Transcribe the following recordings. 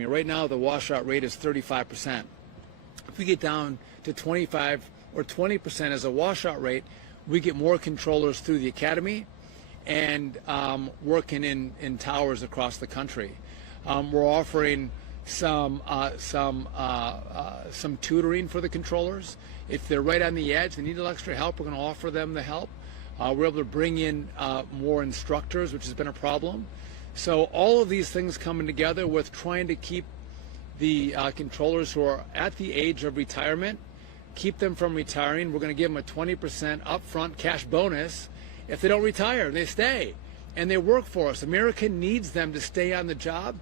I mean, right now the washout rate is 35%. If we get down to 25 or 20% as a washout rate, we get more controllers through the academy and working in towers across the country. We're offering some tutoring for the controllers. If they're right on the edge, they need a little extra help, we're going to offer them the help. We're able to bring in more instructors, which has been a problem. So all of these things coming together with trying to keep the controllers who are at the age of retirement, keep them from retiring. We're going to give them a 20% upfront cash bonus if they don't retire. They stay and they work for us. America needs them to stay on the job.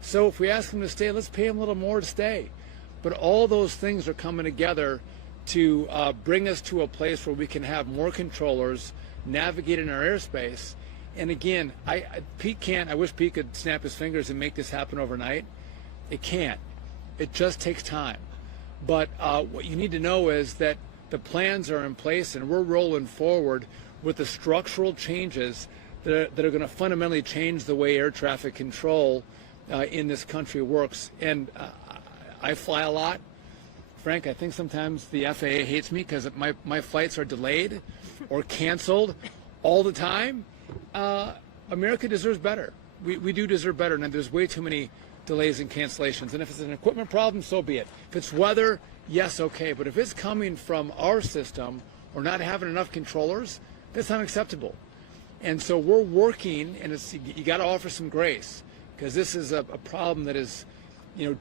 So if we ask them to stay, let's pay them a little more to stay. But all those things are coming together to bring us to a place where we can have more controllers navigating our airspace. And again, Pete can't. I wish Pete could snap his fingers and make this happen overnight. It can't. It just takes time. But what you need to know is that the plans are in place and we're rolling forward with the structural changes that are going to fundamentally change the way air traffic control in this country works. And I fly a lot. Frank, I think sometimes the FAA hates me because my flights are delayed or canceled all the time. America deserves better. We do deserve better, and there's way too many delays and cancellations. And if it's an equipment problem, so be it. If it's weather, yes, okay. But if it's coming from our system or not having enough controllers, that's unacceptable. And so we're working, and you got to offer some grace because this is a problem that is,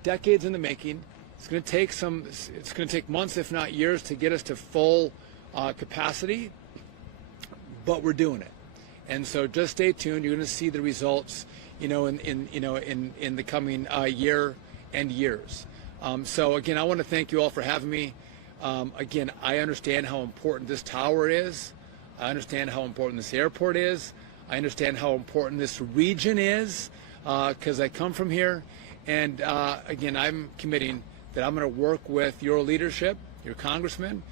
decades in the making. It's going to take months, if not years, to get us to full capacity, but we're doing it. And so just stay tuned. You're going to see the results, in the coming year and years. So again, I want to thank you all for having me. Again, I understand how important this tower is. I understand how important this airport is. I understand how important this region is because I come from here. And again, I'm committing that I'm going to work with your leadership, your congressmen,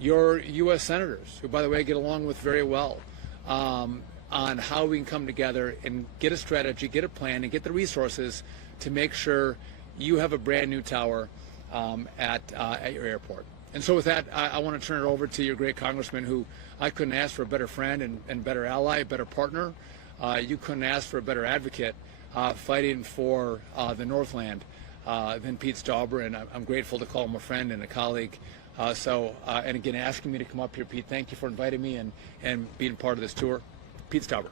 your U.S. senators, who, by the way, I get along with very well, on how we can come together and get a strategy, get a plan, and get the resources to make sure you have a brand new tower at your airport. And so with that, I want to turn it over to your great congressman, who I couldn't ask for a better friend and better ally, better partner. You couldn't ask for a better advocate fighting for the Northland than Pete Stauber, and I'm grateful to call him a friend and a colleague. And again, asking me to come up here, Pete, thank you for inviting me and being part of this tour. Pete Stauber.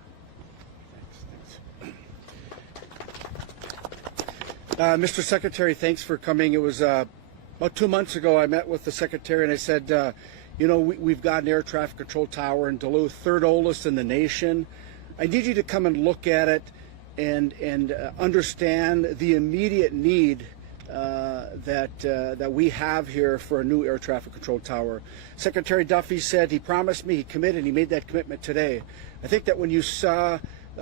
Mr. Secretary, thanks for coming. It was about 2 months ago I met with the Secretary and I said, we've got an air traffic control tower in Duluth, third oldest in the nation. I need you to come and look at it and understand the immediate need that we have here for a new air traffic control tower. Secretary Duffy said he promised me, he committed, he made that commitment today. I think that when you saw,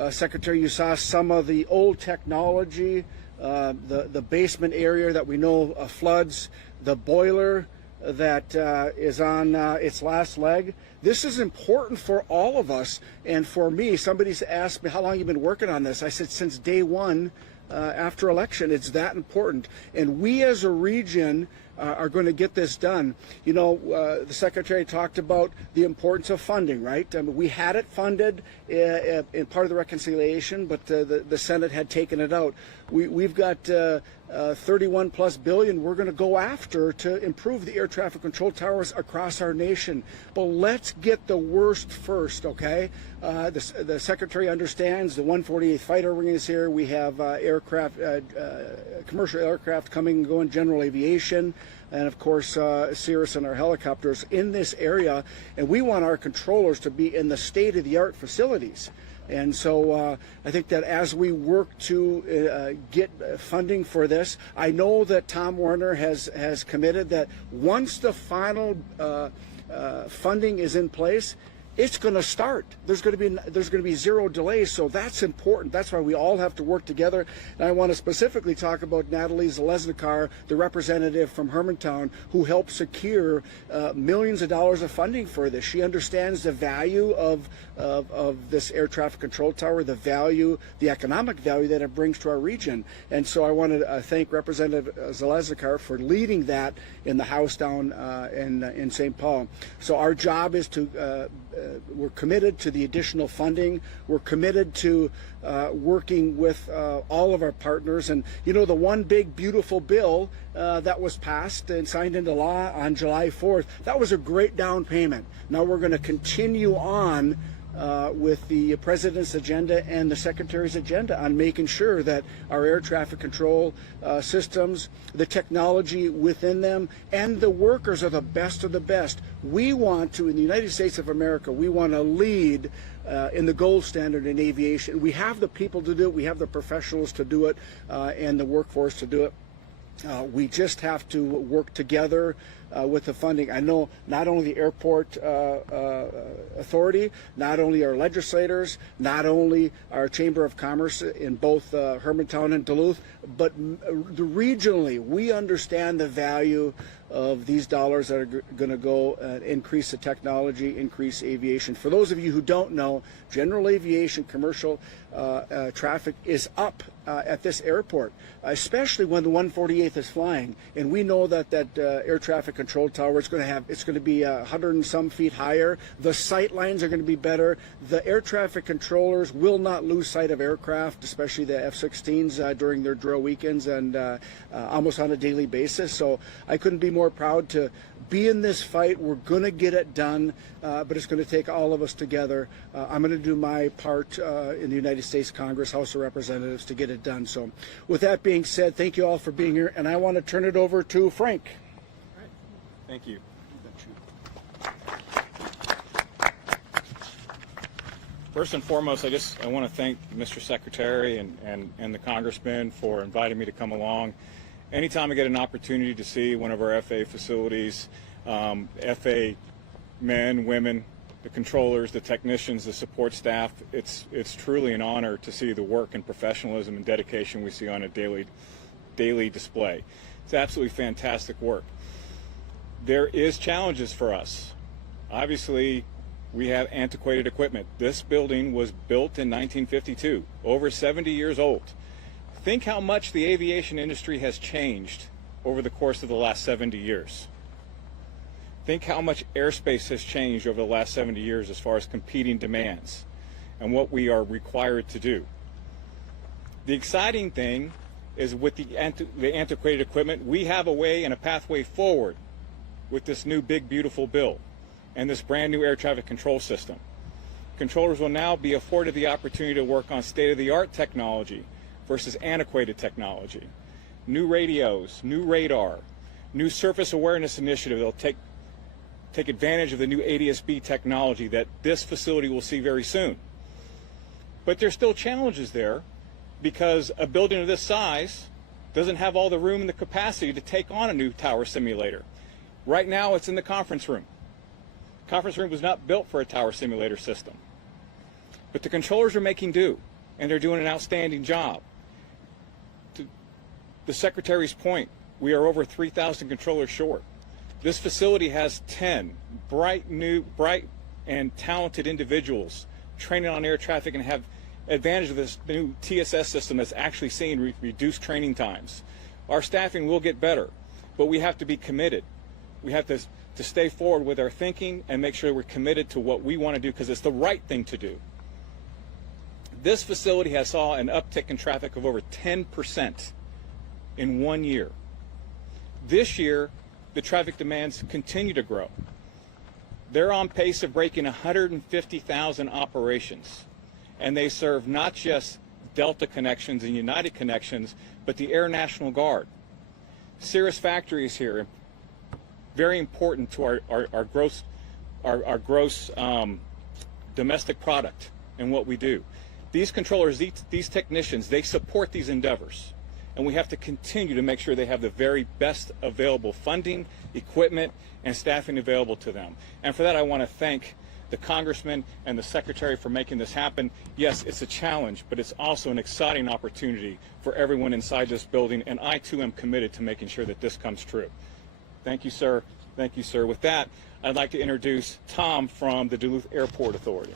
Secretary, you saw some of the old technology, the basement area that we know floods, the boiler that is on its last leg. This is important for all of us, and for me. Somebody's asked me, how long have you been working on this? I said, since day one after election. It's that important. And we as a region are going to get this done. The Secretary talked about the importance of funding, right? I mean, we had it funded in part of the reconciliation, but the Senate had taken it out. We've got 31 plus billion we're going to go after to improve the air traffic control towers across our nation. But let's get the worst first, okay? The Secretary understands the 148th Fighter Wing is here. We have commercial aircraft coming and going, general aviation, and of course Cirrus and our helicopters in this area. And we want our controllers to be in the state-of-the-art facilities. And so I think that as we work to get funding for this, I know that Tom Werner has committed that once the final funding is in place, it's going to start. There's going to be zero delays, so that's important. That's why we all have to work together. And I want to specifically talk about Natalie Zalesnikar, the representative from Hermantown, who helped secure millions of dollars of funding for this. She understands the value of this air traffic control tower, the value, the economic value that it brings to our region. And so I want to thank Representative Zalesnikar for leading that in the House down in St. Paul. So our job is to we're committed to the additional funding. We're committed to working with all of our partners. And you know, the one big beautiful bill that was passed and signed into law on July 4th, that was a great down payment. Now we're going to continue on with the President's agenda and the Secretary's agenda on making sure that our air traffic control systems, the technology within them, and the workers are the best of the best. We want to, in the United States of America, we want to lead in the gold standard in aviation. We have the people to do it. We have the professionals to do it and the workforce to do it. We just have to work together with the funding. I know not only the airport authority, not only our legislators, not only our Chamber of Commerce in both Hermantown and Duluth, but regionally, we understand the value of these dollars that are going to go increase the technology, increase aviation. For those of you who don't know, general aviation, commercial traffic is up at this airport, especially when the 148th is flying. And we know that air traffic control tower it's going to be 100 and some feet higher. The sight lines are going to be better. The air traffic controllers will not lose sight of aircraft, especially the F-16s during their drill weekends and almost on a daily basis. So I couldn't be more proud to be in this fight. We're going to get it done, but it's going to take all of us together. I'm going to do my part in the United States Congress, House of Representatives, to get it done. So with that being said, thank you all for being here, and I want to turn it over to Frank. All right. Thank you. First and foremost, I want to thank Mr. Secretary and the Congressman for inviting me to come along. Anytime I get an opportunity to see one of our FAA facilities, FAA men, women, the controllers, the technicians, the support staff, it's truly an honor to see the work and professionalism and dedication we see on a daily display. It's absolutely fantastic work. There is challenges for us. Obviously, we have antiquated equipment. This building was built in 1952, over 70 years old. Think how much the aviation industry has changed over the course of the last 70 years. Think how much airspace has changed over the last 70 years as far as competing demands and what we are required to do. The exciting thing is with the antiquated equipment, we have a way and a pathway forward with this new big beautiful bill and this brand new air traffic control system. Controllers will now be afforded the opportunity to work on state-of-the-art technology versus antiquated technology. New radios, new radar, new surface awareness initiative that'll take advantage of the new ADS-B technology that this facility will see very soon. But there's still challenges there because a building of this size doesn't have all the room and the capacity to take on a new tower simulator. Right now it's in the conference room. The conference room was not built for a tower simulator system. But the controllers are making do, and they're doing an outstanding job. To the Secretary's point, we are over 3,000 controllers short. This facility has 10 bright and talented individuals training on air traffic and have advantage of this new TSS system that's actually seeing reduced training times. Our staffing will get better, but we have to be committed. We have to stay forward with our thinking and make sure we're committed to what we want to do because it's the right thing to do. This facility has saw an uptick in traffic of over 10% in 1 year. This year, the traffic demands continue to grow. They're on pace of breaking 150,000 operations, and they serve not just Delta connections and United connections, but the Air National Guard. Cirrus Factory is here, very important to our gross domestic product and what we do. These controllers, these technicians, they support these endeavors. And we have to continue to make sure they have the very best available funding, equipment, and staffing available to them. And for that, I want to thank the congressman and the secretary for making this happen. Yes, it's a challenge, but it's also an exciting opportunity for everyone inside this building, and I too am committed to making sure that this comes true. Thank you, sir. Thank you, sir. With that, I'd like to introduce Tom from the Duluth Airport Authority.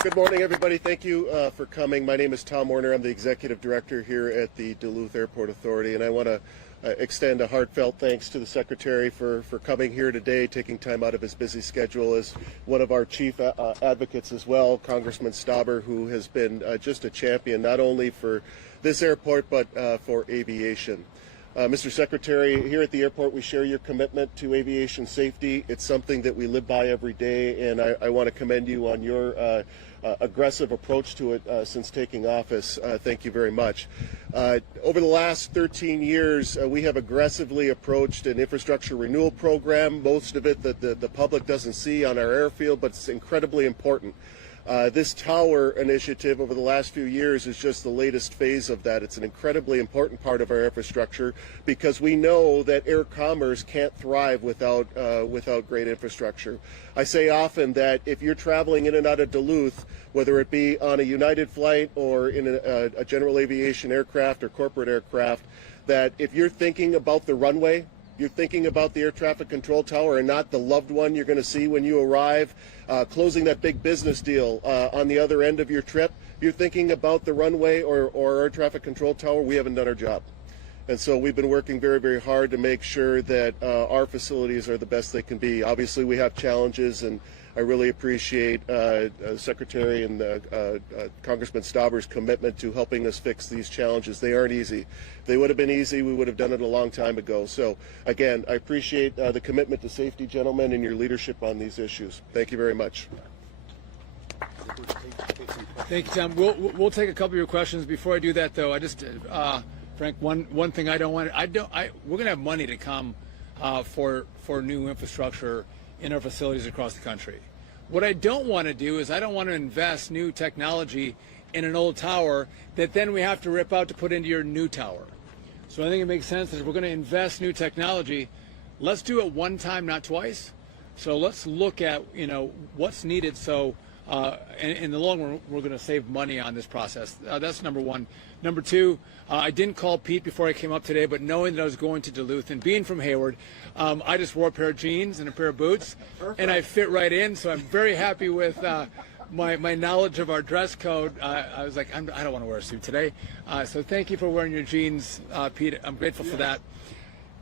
Good morning, everybody. Thank you for coming. My name is Tom Warner. I'm the Executive Director here at the Duluth Airport Authority, and I want to extend a heartfelt thanks to the Secretary for coming here today, taking time out of his busy schedule, as one of our chief advocates as well, Congressman Stauber, who has been just a champion not only for this airport but for aviation. Mr. Secretary, here at the airport we share your commitment to aviation safety. It's something that we live by every day, and I want to commend you on your aggressive approach to it since taking office. Thank you very much. Over the last 13 years, we have aggressively approached an infrastructure renewal program, most of it that the public doesn't see on our airfield, but it's incredibly important. This tower initiative over the last few years is just the latest phase of that. It's an incredibly important part of our infrastructure because we know that air commerce can't thrive without great infrastructure. I say often that if you're traveling in and out of Duluth, whether it be on a United flight or in a general aviation aircraft or corporate aircraft, that if you're thinking about the runway, you're thinking about the air traffic control tower and not the loved one you're going to see when you arrive, closing that big business deal on the other end of your trip. You're thinking about the runway or air traffic control tower. We haven't done our job. And so we've been working very, very hard to make sure that our facilities are the best they can be. Obviously, we have challenges, and I really appreciate Secretary and Congressman Stauber's commitment to helping us fix these challenges. They aren't easy. If they would have been easy, we would have done it a long time ago. So, again, I appreciate the commitment to safety, gentlemen, and your leadership on these issues. Thank you very much. Thank you, Tom. We'll take a couple of your questions. Before I do that, though, I just Frank, one thing I don't want. We're going to have money to come for new infrastructure in our facilities across the country. What I don't want to do is I don't want to invest new technology in an old tower that then we have to rip out to put into your new tower. So I think it makes sense that if we're going to invest new technology, let's do it one time, not twice. So let's look at what's needed. So in the long run, we're going to save money on this process. That's number one. Number two, I didn't call Pete before I came up today, but knowing that I was going to Duluth and being from Hayward, I just wore a pair of jeans and a pair of boots, and I fit right in. So I'm very happy with my knowledge of our dress code. I was like, I don't want to wear a suit today. So thank you for wearing your jeans, Pete. I'm grateful for that.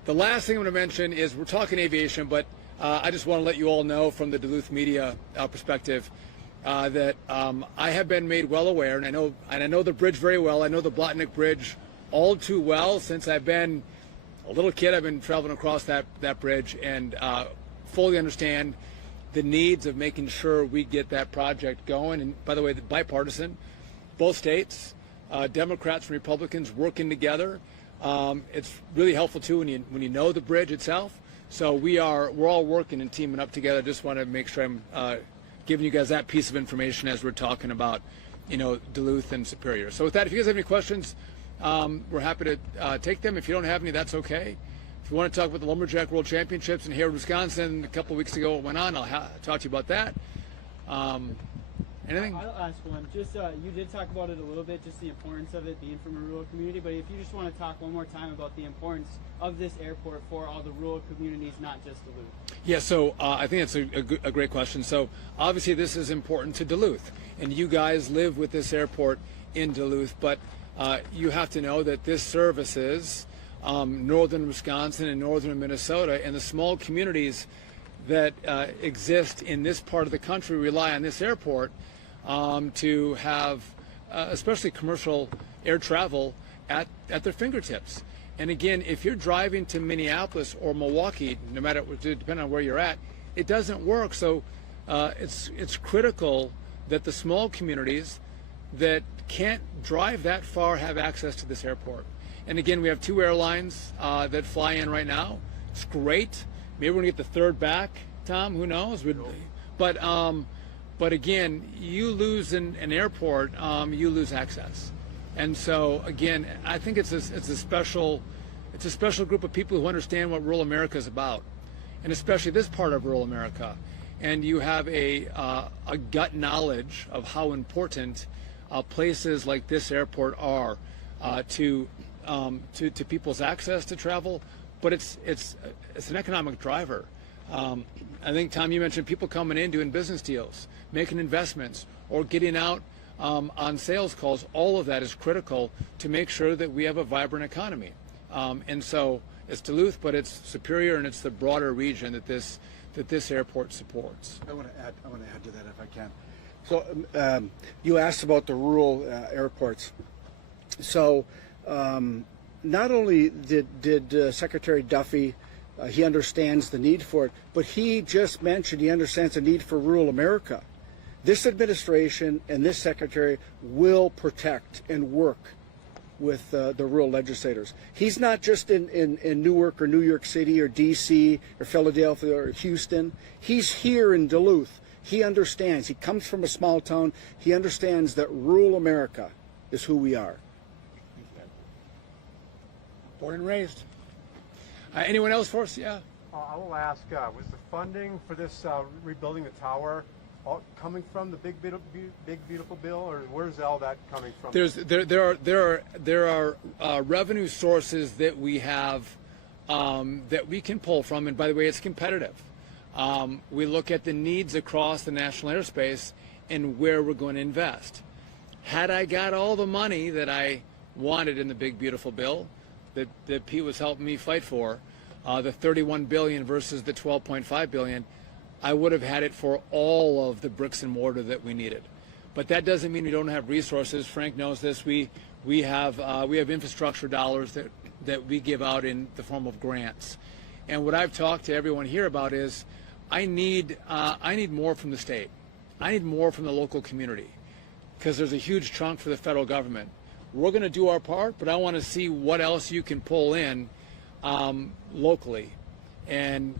The last thing I'm going to mention is we're talking aviation, but I just want to let you all know from the Duluth media perspective that I have been made well aware, and I know the bridge very well. I know the Blotnick Bridge all too well. Since I've been a little kid, I've been traveling across that bridge and fully understand the needs of making sure we get that project going. And by the way, the bipartisan, both states, Democrats and Republicans working together. It's really helpful too when you know the bridge itself. So we're all working and teaming up together. Just want to make sure I'm giving you guys that piece of information as we're talking about, Duluth and Superior. So with that, if you guys have any questions, we're happy to take them. If you don't have any, that's okay. If you want to talk about the Lumberjack World Championships in Hayward, Wisconsin, a couple of weeks ago it went on, I'll talk to you about that. Anything? I'll ask one. Just you did talk about it a little bit, just the importance of it being from a rural community. But if you just want to talk one more time about the importance of this airport for all the rural communities, not just Duluth. Yeah. So I think that's a great question. So obviously this is important to Duluth, and you guys live with this airport in Duluth. But you have to know that this services northern Wisconsin and northern Minnesota, and the small communities that exist in this part of the country rely on this airport to have especially commercial air travel at their fingertips. And again, if you're driving to Minneapolis or Milwaukee, no matter, depending on where you're at, it doesn't work. So it's critical that the small communities that can't drive that far have access to this airport. And again, we have 2 airlines that fly in right now. It's great. Maybe we're gonna get the third back, Tom. Who knows? But again, you lose an airport, you lose access. And so again, I think it's a special group of people who understand what rural America is about. and especially this part of rural America, and you have a gut knowledge of how important places like this airport are to people's access to travel, but it's an economic driver. I think, Tom, you mentioned people coming in doing business deals, making investments, or getting out on sales calls. All of that is critical to make sure that we have a vibrant economy. And so it's Duluth, but it's Superior, and it's the broader region that this airport supports. I want to add to that if I can. So you asked about the rural airports. So not only did Secretary Duffy, he understands the need for it, but he just mentioned he understands the need for rural America. This administration and this secretary will protect and work with the rural legislators. He's not just in Newark or New York City or D.C. or Philadelphia or Houston. He's here in Duluth. He understands. He comes from a small town. He understands that rural America is who we are. Born and raised. Anyone else for us? Yeah. I will ask, was the funding for this rebuilding the tower all coming from the big beautiful bill, or where's all that coming from? There are revenue sources that we have that we can pull from, and by the way, it's competitive. We look at the needs across the national airspace and where we're going to invest. Had I got all the money that I wanted in the big beautiful bill that Pete was helping me fight for, the $31 billion versus the $12.5 billion, I would have had it for all of the bricks and mortar that we needed. But that doesn't mean we don't have resources. Frank knows this. We have infrastructure dollars that we give out in the form of grants. And what I've talked to everyone here about is I need more from the state. I need more from the local community, because there's a huge chunk for the federal government. We're going to do our part, but I want to see what else you can pull in locally. And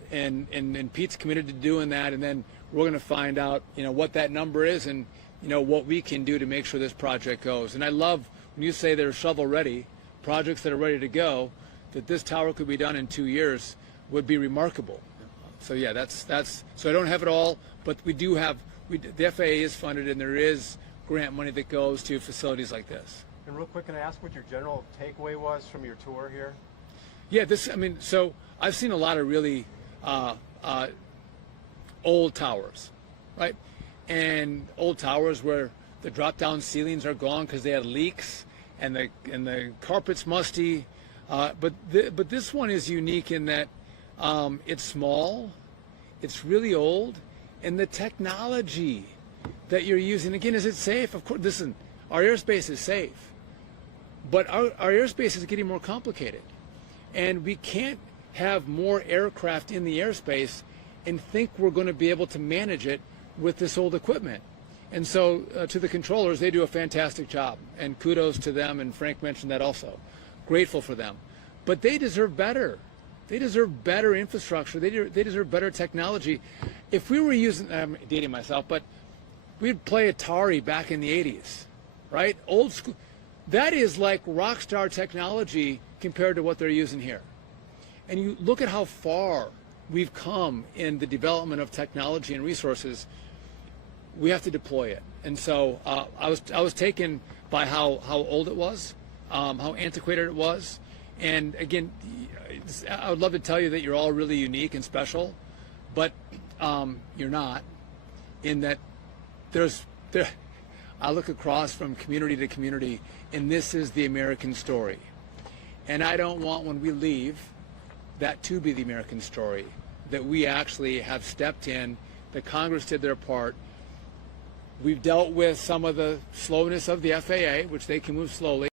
Pete's committed to doing that, and then we're going to find out, what that number is and, what we can do to make sure this project goes. And I love when you say they're shovel ready, projects that are ready to go, that this tower could be done in 2 years would be remarkable. So yeah, that's so I don't have it all, but we do have, the FAA is funded, and there is grant money that goes to facilities like this. And real quick, can I ask what your general takeaway was from your tour here? Yeah, so I've seen a lot of really old towers, right? And old towers where the drop-down ceilings are gone because they had leaks, and the carpet's musty. But this one is unique in that it's small, it's really old, and the technology that you're using, again, is it safe? Of course, listen, our airspace is safe, but our airspace is getting more complicated. And we can't have more aircraft in the airspace and think we're going to be able to manage it with this old equipment. And so to the controllers, they do a fantastic job, and kudos to them, and Frank mentioned that also. Grateful for them. But they deserve better. They deserve better infrastructure. They deserve better technology. If we were using, I'm dating myself, but we'd play Atari back in the 80s, right? Old school. That is like rock star technology compared to what they're using here. And you look at how far we've come in the development of technology and resources. We have to deploy it. And so I was taken by how old it was, how antiquated it was. And again, I would love to tell you that you're all really unique and special, but you're not. In that I look across from community to community, and this is the American story. And I don't want, when we leave, that to be the American story, that we actually have stepped in, that Congress did their part. We've dealt with some of the slowness of the FAA, which they can move slowly.